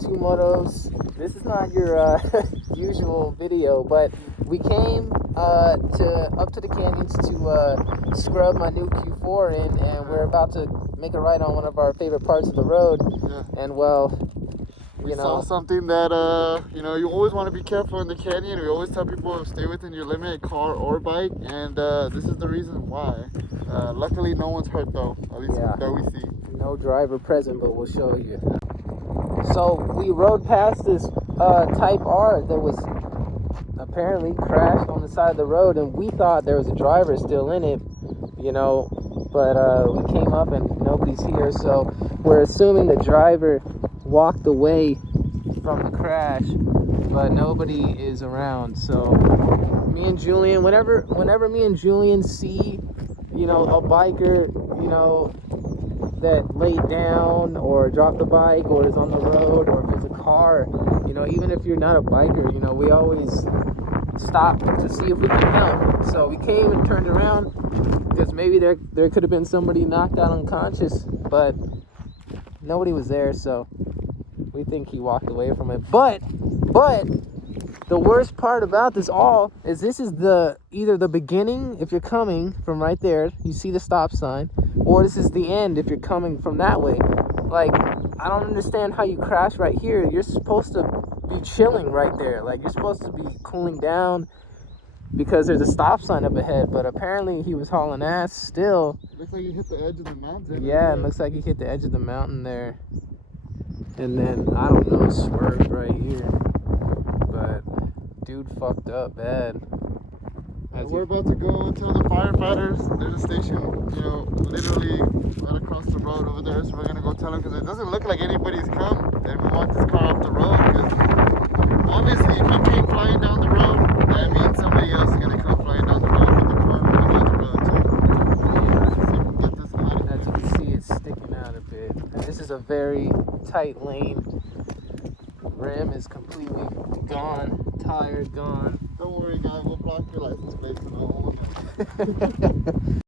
Two Motos. This is not your usual video, but we came up to the canyons to scrub my new Q4 in, and we're about to make a right on one of our favorite parts of the road. Yeah. And well, we saw something that you always want to be careful in the canyon. We always tell people to stay within your limit, car or bike, and this is the reason why. Luckily, no one's hurt though, at least that we see. No driver present, but we'll show you. So we rode past this Type R that was apparently crashed on the side of the road, and we thought there was a driver still in it, but we came up and nobody's here, so we're assuming the driver walked away from the crash, but nobody is around. So me and Julian, whenever me and Julian see a biker that laid down or dropped the bike or is on the road, or if it's a car, even if you're not a biker, we always stop to see if we can help. So we came and turned around because maybe there could have been somebody knocked out unconscious, but nobody was there, so we think he walked away from it. But the worst part about this all is this is either the beginning if you're coming from right there, you see the stop sign, or this is the end if you're coming from that way. Like, I don't understand how you crash right here. You're supposed to be chilling right there. Like, you're supposed to be cooling down because there's a stop sign up ahead, but apparently he was hauling ass still. Looks like he hit the edge of the mountain. Yeah, it looks like he hit the edge of the mountain there. And then, I don't know, swerved right here. But dude fucked up bad. We're about to go tell the firefighters. There's a station, literally right across the road over there. So we're gonna go tell them, because it doesn't look like anybody's come. And we want this car off the road, because obviously if he came flying down the road, that means somebody else is gonna come flying down the road with the car moving down the road too. Yeah. So we can get this out of here. As you can see, it's sticking out a bit. And this is a very tight lane. Rim is completely gone. Tire gone. Don't worry, guys. We'll block your license plate from now on.